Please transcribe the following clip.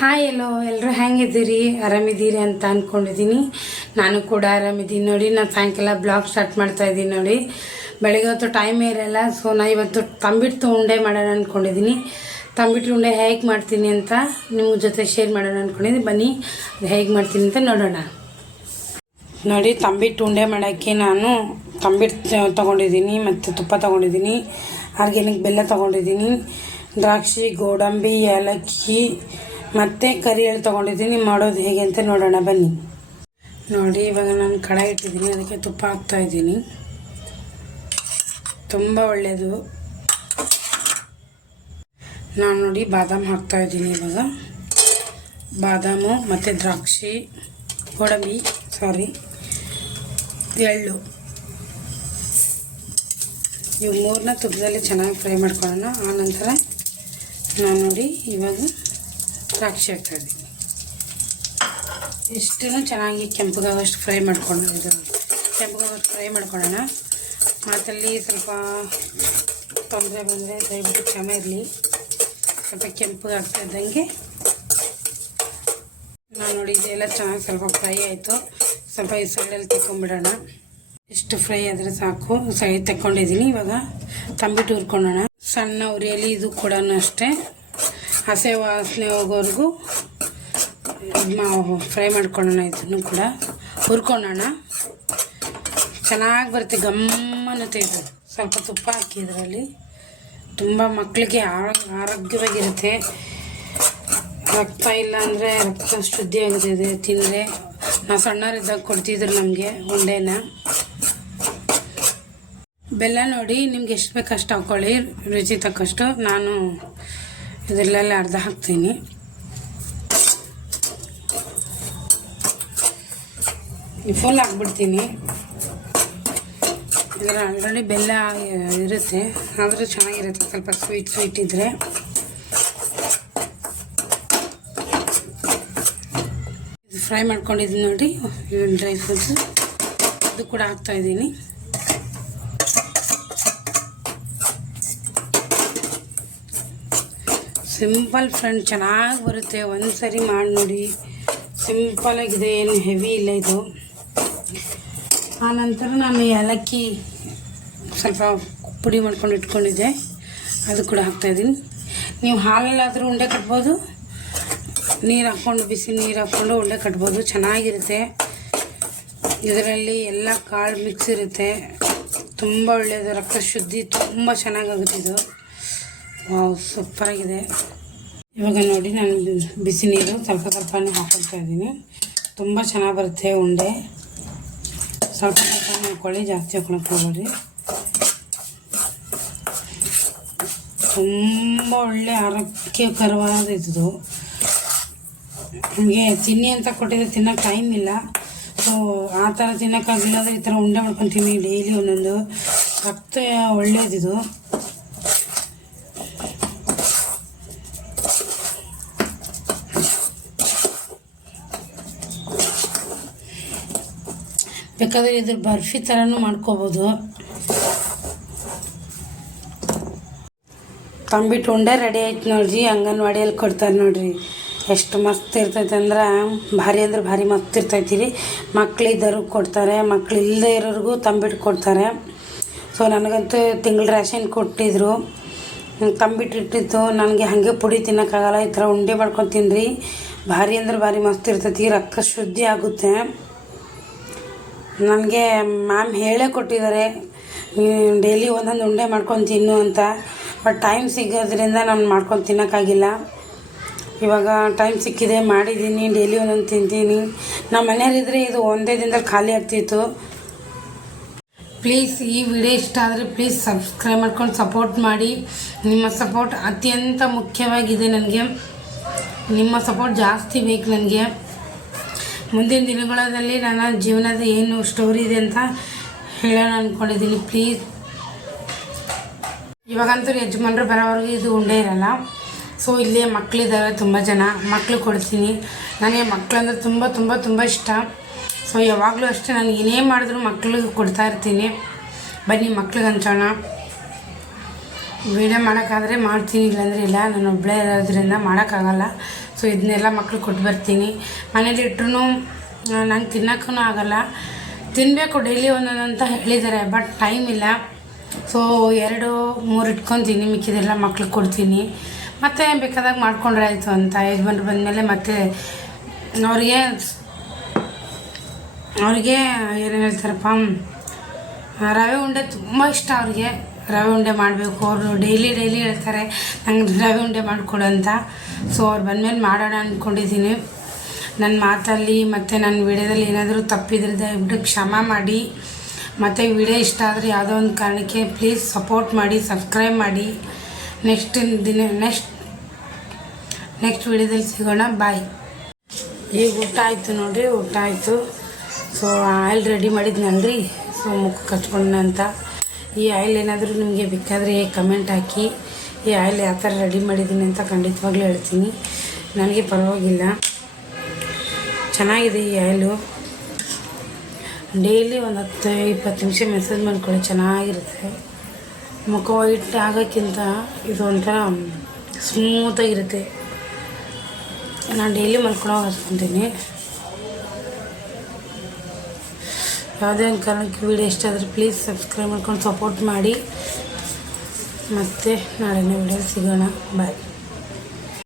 Hi ಎಲ್ಲೋ ಎಲ್ಲರೂ ಹೆಂಗಿದ್ದೀರಿ, ಆರಾಮಿದ್ದೀರಿ ಅಂತ ಅಂದ್ಕೊಂಡಿದ್ದೀನಿ. ನಾನು ಕೂಡ ಆರಾಮಿದ್ದೀನಿ ನೋಡಿ. ನಾನು ಸಾಯಂಕಾಲ ಬ್ಲಾಗ್ ಸ್ಟಾರ್ಟ್ ಮಾಡ್ತಾಯಿದ್ದೀನಿ ನೋಡಿ. ಬೆಳಗ್ಗೆ ಹೊತ್ತು ಟೈಮೇ ಇರೋಲ್ಲ. ಸೊ ನಾನು ಇವತ್ತು ತಂಬಿಟ್ಟು ಉಂಡೆ ಮಾಡೋಣ ಅಂದ್ಕೊಂಡಿದ್ದೀನಿ. ತಂಬಿಟ್ಟು ಉಂಡೆ ಹೇಗೆ ಮಾಡ್ತೀನಿ ಅಂತ ನಿಮ್ಮ ಜೊತೆ ಶೇರ್ ಮಾಡೋಣ ಅಂದ್ಕೊಂಡಿದ್ದೀನಿ. ಬನ್ನಿ ಅದು ಹೇಗೆ ಮಾಡ್ತೀನಿ ಅಂತ ನೋಡೋಣ. ನೋಡಿ, ತಂಬಿಟ್ಟು ಉಂಡೆ ಮಾಡೋಕ್ಕೆ ನಾನು ತಂಬಿಟ್ಟು ತೊಗೊಂಡಿದ್ದೀನಿ ಮತ್ತು ತುಪ್ಪ ತೊಗೊಂಡಿದ್ದೀನಿ, ಆರ್ಗ್ಯಾನಿಕ್ ಬೆಲ್ಲ ತೊಗೊಂಡಿದ್ದೀನಿ, ದ್ರಾಕ್ಷಿ, ಗೋಡಂಬಿ, ಏಲಕ್ಕಿ ಮತ್ತು ಕರಿ ಎಳ್ಳು ತೊಗೊಂಡಿದ್ದೀನಿ. ಮಾಡೋದು ಹೇಗೆ ಅಂತ ನೋಡೋಣ ಬನ್ನಿ. ನೋಡಿ, ಇವಾಗ ನಾನು ಕಡಾಯಿ ಇಟ್ಟಿದ್ದೀನಿ, ಅದಕ್ಕೆ ತುಪ್ಪ ಹಾಕ್ತಾಯಿದ್ದೀನಿ. ತುಂಬ ಒಳ್ಳೆಯದು. ನಾನು ನೋಡಿ ಬಾದಾಮ್ ಹಾಕ್ತಾಯಿದ್ದೀನಿ. ಇವಾಗ ಬಾದಾಮು ಮತ್ತು ದ್ರಾಕ್ಷಿ, ಗೋಡಂಬಿ ಎಳ್ಳು ಇವು ಮೂರನ್ನ ತುಪ್ಪದಲ್ಲಿ ಚೆನ್ನಾಗಿ ಫ್ರೈ ಮಾಡ್ಕೊಳ್ಳೋಣ. ಆನಂತರ ನಾನು ನೋಡಿ ಇವಾಗ ದ್ರಾಕ್ಷಿ ಹಾಕ್ತಾಯಿದ್ದೀನಿ. ಇಷ್ಟನ್ನು ಚೆನ್ನಾಗಿ ಕೆಂಪಗಾಗೋಷ್ಟು ಫ್ರೈ ಮಾಡ್ಕೊಳ್ಳೋಣ. ಫ್ರೈ ಮಾಡ್ಕೊಳ್ಳೋಣ. ಮಾತಲ್ಲಿ ಸ್ವಲ್ಪ ತೊಂದರೆ ಬಂದರೆ ದಯವಿಟ್ಟು ಕ್ಷಮೆ ಇರಲಿ. ಸ್ವಲ್ಪ ಕೆಂಪಗಾಗ್ತಾ ಇದ್ದಂಗೆ ನಾನು ನೋಡಿ ಇದೆಲ್ಲ ಚೆನ್ನಾಗಿ ಸ್ವಲ್ಪ ಫ್ರೈ ಆಯಿತು. ಸ್ವಲ್ಪ ಈ ಸೈಡಲ್ಲಿ ತೆಕ್ಕೊಂಬಿಡೋಣ. ಇಷ್ಟು ಫ್ರೈ ಆದರೆ ಸಾಕು. ಸೈಡ್ ತೆಕ್ಕೊಂಡಿದ್ದೀನಿ. ಇವಾಗ ತಂಬಿಟ್ಟು ಹುರ್ಕೊಳ್ಳೋಣ. ಸಣ್ಣ ಉರಿಯಲ್ಲಿ ಇದು ಕೂಡ ಅಷ್ಟೇ ಹಸೆ ವಾಸನೆ ಹೋಗೋವರೆಗೂ ಫ್ರೈ ಮಾಡ್ಕೊಳ್ಳೋಣ. ಇದನ್ನು ಕೂಡ ಹುರ್ಕೊಳ್ಳೋಣ. ಚೆನ್ನಾಗಿ ಬರುತ್ತೆ, ಗಮ್ಮನ್ನುತ್ತೆ ಇದು. ಸ್ವಲ್ಪ ತುಪ್ಪ ಹಾಕಿ ಇದರಲ್ಲಿ. ತುಂಬ ಮಕ್ಕಳಿಗೆ ಆರೋಗ್ಯವಾಗಿರುತ್ತೆ. ರಕ್ತ ಇಲ್ಲ ಅಂದರೆ ರಕ್ತ ಶುದ್ಧಿ ಆಗುತ್ತೆ ತಿಂದರೆ. ನಾವು ಸಣ್ಣವರಿದ್ದಾಗ ಕೊಡ್ತಿದ್ರು ನಮಗೆ ಉಂಡೆನ. ಬೆಲ್ಲ ನೋಡಿ ನಿಮ್ಗೆ ಎಷ್ಟು ಬೇಕು ಅಷ್ಟು ಹಾಕ್ಕೊಳ್ಳಿ, ರುಚಿ ತಕ್ಕಷ್ಟು. ನಾನು ಇದರಲ್ಲೆಲ್ಲ ಅರ್ಧ ಹಾಕ್ತೀನಿ. ಫುಲ್ ಹಾಕ್ಬಿಡ್ತೀನಿ. ಇದರ ಆಲ್ರೆಡಿ ಬೆಲ್ಲ ಇರುತ್ತೆ, ಆದರೂ ಚೆನ್ನಾಗಿರುತ್ತೆ. ಸ್ವಲ್ಪ ಸ್ವೀಟ್ ಇದ್ದರೆ. ಇದು ಫ್ರೈ ಮಾಡ್ಕೊಂಡಿದ್ದೀನಿ ನೋಡಿ, ಡ್ರೈ ಫ್ರೂಟ್ಸು ಇದು ಕೂಡ ಹಾಕ್ತಾಯಿದ್ದೀನಿ. ಸಿಂಪಲ್ ಫ್ರೆಂಡ್, ಚೆನ್ನಾಗಿ ಬರುತ್ತೆ. ಒಂದು ಸರಿ ಮಾಡಿ ನೋಡಿ. ಸಿಂಪಲಾಗಿದೆ, ಏನು ಹೆವಿ ಇಲ್ಲ ಇದು. ಆನಂತರ ನಾನು ಏಲಕ್ಕಿ ಸ್ವಲ್ಪ ಪುಡಿ ಮಾಡ್ಕೊಂಡು ಇಟ್ಕೊಂಡಿದ್ದೆ, ಅದು ಕೂಡ ಹಾಕ್ತಾಯಿದ್ದೀನಿ. ನೀವು ಹಾಲಲ್ಲಾದರೂ ಉಂಡೆ ಕಟ್ಬೋದು, ನೀರು ಹಾಕ್ಕೊಂಡು ಬಿಸಿ ನೀರು ಹಾಕ್ಕೊಂಡು ಉಂಡೆ ಕಟ್ಬೋದು. ಚೆನ್ನಾಗಿರುತ್ತೆ. ಇದರಲ್ಲಿ ಎಲ್ಲ ಕಾಳು ಮಿಕ್ಸ್ ಇರುತ್ತೆ. ತುಂಬ ಒಳ್ಳೆಯದು. ರಕ್ತ ಶುದ್ಧಿ ತುಂಬ ಚೆನ್ನಾಗಾಗುತ್ತೆ ಇದು. ವಾವ್, ಸೂಪರಾಗಿದೆ. ಇವಾಗ ನೋಡಿ ನಾನು ಬಿಸಿ ನೀರು ಸ್ವಲ್ಪ ಸ್ವಲ್ಪನೇ ಹಾಕ್ಕೊಳ್ತಾ ಇದ್ದೀನಿ. ತುಂಬ ಚೆನ್ನಾಗಿ ಬರುತ್ತೆ ಉಂಡೆ. ಸ್ವಲ್ಪ ಸ್ವಲ್ಪ ಹಾಕ್ಕೊಳ್ಳಿ, ಜಾಸ್ತಿ ಹಾಕ್ಕೊಳಕ್ಕೆ ಹೋಗ್ಬೇಡಿ. ತುಂಬ ಒಳ್ಳೆ ಆರೋಗ್ಯಕರವಾದ ಇದು. ನಮಗೆ ತಿನ್ನಿ ಅಂತ ಕೊಟ್ಟಿದ್ರೆ ತಿನ್ನೋಕ್ಕೆ ಟೈಮ್ ಇಲ್ಲ. ಸೊ ಆ ಥರ ತಿನ್ನೋಕ್ಕಾಗಿಲ್ಲ ಅಂದರೆ ಈ ಥರ ಉಂಡೆ ಮಾಡ್ಕೊತೀನಿ ಡೈಲಿ ಒಂದೊಂದು. ರಕ್ತ ಒಳ್ಳೆಯದಿದು. ಬೇಕಾದರೆ ಇದ್ರ ಬರ್ಫಿ ಥರನೂ ಮಾಡ್ಕೋಬೋದು. ತಂಬಿಟ್ಟು ಉಂಡೆ ರೆಡಿ ಆಯ್ತು ನೋಡ್ರಿ. ಅಂಗನವಾಡಿಯಲ್ಲಿ ಕೊಡ್ತಾರೆ ನೋಡ್ರಿ. ಎಷ್ಟು ಮಸ್ತ್ ಇರ್ತೈತೆ ಅಂದ್ರೆ ಭಾರಿ ಮಸ್ತ್ ಇರ್ತೈತಿ. ಮಕ್ಕಳಿದ್ದರು ಕೊಡ್ತಾರೆ, ಮಕ್ಳು ಇಲ್ಲದೆ ಇರೋರಿಗೂ ತಂಬಿಟ್ಟು ಕೊಡ್ತಾರೆ. ಸೊ ನನಗಂತೂ ತಿಂಗಳ ರೇಷನ್ ಕೊಟ್ಟಿದ್ರು. ತಂಬಿಟ್ಟು ಇಟ್ಟಿತ್ತು. ನನಗೆ ಹಾಗೆ ಪುಡಿ ತಿನ್ನೋಕ್ಕಾಗಲ್ಲ. ಈ ಥರ ಉಂಡೆ ಮಾಡ್ಕೊಂಡು ತಿನ್ನಿರಿ. ಭಾರಿ ಮಸ್ತ್ ಇರ್ತೈತಿ. ರಕ್ತ ಶುದ್ಧಿ ಆಗುತ್ತೆ. ನನಗೆ ಮ್ಯಾಮ್ ಹೇಳೇ ಕೊಟ್ಟಿದ್ದಾರೆ ಡೈಲಿ ಒಂದೊಂದು ಉಂಡೆ ಮಾಡ್ಕೊಂಡು ತಿನ್ನು ಅಂತ. ಬಟ್ ಟೈಮ್ ಸಿಗೋದ್ರಿಂದ ನಾನು ಮಾಡ್ಕೊಂಡು ತಿನ್ನೋಕ್ಕಾಗಿಲ್ಲ. ಇವಾಗ ಟೈಮ್ ಸಿಕ್ಕಿದೆ, ಮಾಡಿದ್ದೀನಿ. ಡೈಲಿ ಒಂದೊಂದು ತಿಂತೀನಿ. ನಮ್ಮ ಮನೆಯವರಿದ್ದರೆ ಇದು ಒಂದೇ ದಿನದಲ್ಲಿ ಖಾಲಿ ಆಗ್ತಿತ್ತು. ಪ್ಲೀಸ್ ಈ ವಿಡಿಯೋ ಇಷ್ಟ ಆದರೆ ಪ್ಲೀಸ್ ಸಬ್ಸ್ಕ್ರೈಬ್ ಮಾಡ್ಕೊಂಡು ಸಪೋರ್ಟ್ ಮಾಡಿ. ನಿಮ್ಮ ಸಪೋರ್ಟ್ ಅತ್ಯಂತ ಮುಖ್ಯವಾಗಿದೆ ನನಗೆ. ನಿಮ್ಮ ಸಪೋರ್ಟ್ ಜಾಸ್ತಿ ಬೇಕು ನನಗೆ. ಮುಂದಿನ ದಿನಗಳಲ್ಲಿ ನನ್ನ ಜೀವನದ ಏನು ಸ್ಟೋರಿ ಇದೆ ಅಂತ ಹೇಳೋಣ ಅಂದ್ಕೊಂಡಿದ್ದೀನಿ. ಪ್ಲೀಸ್ ಇವಾಗಂತೂ ಯಜಮಾನ್ರು ಬರೋವರೆಗೂ ಇದು ಉಂಡೆ ಇರೋಲ್ಲ. ಸೊ ಇಲ್ಲಿ ಮಕ್ಕಳಿದ್ದಾವೆ, ತುಂಬ ಜನ ಮಕ್ಕಳು ಕೊಡ್ತೀನಿ. ನನಗೆ ಮಕ್ಕಳಂದ್ರೆ ತುಂಬ ಇಷ್ಟ. ಸೊ ಯಾವಾಗಲೂ ಅಷ್ಟೇ ನಾನು ಏನೇ ಮಾಡಿದ್ರು ಮಕ್ಕಳಿಗೆ ಕೊಡ್ತಾ ಇರ್ತೀನಿ. ಬನ್ನಿ ಮಕ್ಳಿಗೆ ಹಂಚೋಣ. ವೀಡಿಯೋ ಮಾಡೋಕ್ಕಾದರೆ ಮಾಡ್ತೀನಿ, ಇಲ್ಲಾಂದರೆ ಇಲ್ಲ. ನಾನು ಒಬ್ಬಳೇ ಇರೋದ್ರಿಂದ ಮಾಡೋಕ್ಕಾಗಲ್ಲ. ಸೊ ಇದನ್ನೆಲ್ಲ ಮಕ್ಳಿಗೆ ಕೊಟ್ಟು ಬರ್ತೀನಿ. ಮನೇಲಿ ಇಟ್ರೂ ನಂಗೆ ತಿನ್ನೋಕ್ಕೂ ಆಗೋಲ್ಲ. ತಿನ್ನಬೇಕು ಡೈಲಿ ಒಂದೊಂದು ಅಂತ ಹೇಳಿದ್ದಾರೆ, ಬಟ್ ಟೈಮ್ ಇಲ್ಲ. ಸೊ 2-3 ಇಟ್ಕೊತೀನಿ, ಮಿಕ್ಕಿದೆಲ್ಲ ಮಕ್ಳಿಗೆ ಕೊಡ್ತೀನಿ. ಮತ್ತು ಬೇಕಾದಾಗ ಮಾಡ್ಕೊಂಡ್ರೆ ಆಯಿತು ಅಂತ. ಯಜಮಾನ್ರು ಬಂದಮೇಲೆ ಮತ್ತೆ ಅವ್ರಿಗೆ ಏನು ಹೇಳ್ತಾರಪ್ಪ, ರವೆ ಉಂಡೆ ತುಂಬ ಇಷ್ಟ ಅವ್ರಿಗೆ. ರವೆ ಉಂಡೆ ಮಾಡಬೇಕು, ಅವರು ಡೈಲಿ ಹೇಳ್ತಾರೆ ನಂಗೆ ರವೆ ಉಂಡೆ ಮಾಡಿಕೊಡು ಅಂತ. ಸೊ ಅವ್ರು ಬಂದಮೇಲೆ ಮಾಡೋಣ ಅಂದ್ಕೊಂಡಿದ್ದೀನಿ. ನನ್ನ ಮಾತಲ್ಲಿ ಮತ್ತು ನನ್ನ ವಿಡಿಯೋದಲ್ಲಿ ಏನಾದರೂ ತಪ್ಪಿದ್ರೆ ದಯವಿಟ್ಟು ಕ್ಷಮೆ ಮಾಡಿ. ಮತ್ತು ವಿಡಿಯೋ ಇಷ್ಟ ಆದರೆ ಯಾವುದೋ ಒಂದು ಕಾರಣಕ್ಕೆ ಪ್ಲೀಸ್ ಸಪೋರ್ಟ್ ಮಾಡಿ, ಸಬ್ಸ್ಕ್ರೈಬ್ ಮಾಡಿ. ನೆಕ್ಸ್ಟ್ ವಿಡಿಯೋದಲ್ಲಿ ಸಿಗೋಣ. ಬಾಯ್. ಈಗ ಊಟ ಆಯಿತು ನೋಡಿರಿ, ಊಟ ಆಯಿತು. ಸೊ ಆಯಿಲ್ ರೆಡಿ ಮಾಡಿದ್ನಲ್ರಿ, ಸೊ ಮುಖಕ್ಕೆ ಹಚ್ಕೊಂಡ ಅಂತ. ಈ ಆಯಿಲ್ ಏನಾದರೂ ನಿಮಗೆ ಬೇಕಾದರೆ ಕಮೆಂಟ್ ಹಾಕಿ. ಈ ಆಯಿಲ್ ಯಾವ ಥರ ರೆಡಿ ಮಾಡಿದ್ದೀನಿ ಅಂತ ಖಂಡಿತವಾಗ್ಲೂ ಹೇಳ್ತೀನಿ. ನನಗೆ ಪರವಾಗಿಲ್ಲ, ಚೆನ್ನಾಗಿದೆ ಈ ಆಯಿಲು. ಡೈಲಿ ಒಂದು 10-20 ನಿಮಿಷ ಮೆಸೇಜ್ ಮಾಡ್ಕೊಳ್ಳಿ, ಚೆನ್ನಾಗಿರುತ್ತೆ. ಮುಖ ವೈಟ್ ಆಗೋಕ್ಕಿಂತ ಇದು ಒಂಥರ ಸ್ಮೂತಾಗಿರುತ್ತೆ. ನಾನು ಡೈಲಿ ಮಲ್ಕೊಳ್ಳೋವಾಗ ಹಚ್ಕೊತೀನಿ. ಯಾವುದೇ ಒಂದು ಕಾರಣಕ್ಕೆ ವಿಡಿಯೋ ಇಷ್ಟ ಆದರೆ ಪ್ಲೀಸ್ ಸಬ್ಸ್ಕ್ರೈಬ್ ಮಾಡ್ಕೊಂಡು ಸಪೋರ್ಟ್ ಮಾಡಿ. ಮತ್ತು ನಾಳೆನೇ ವಿಡಿಯೋ ಸಿಗೋಣ. ಬಾಯ್.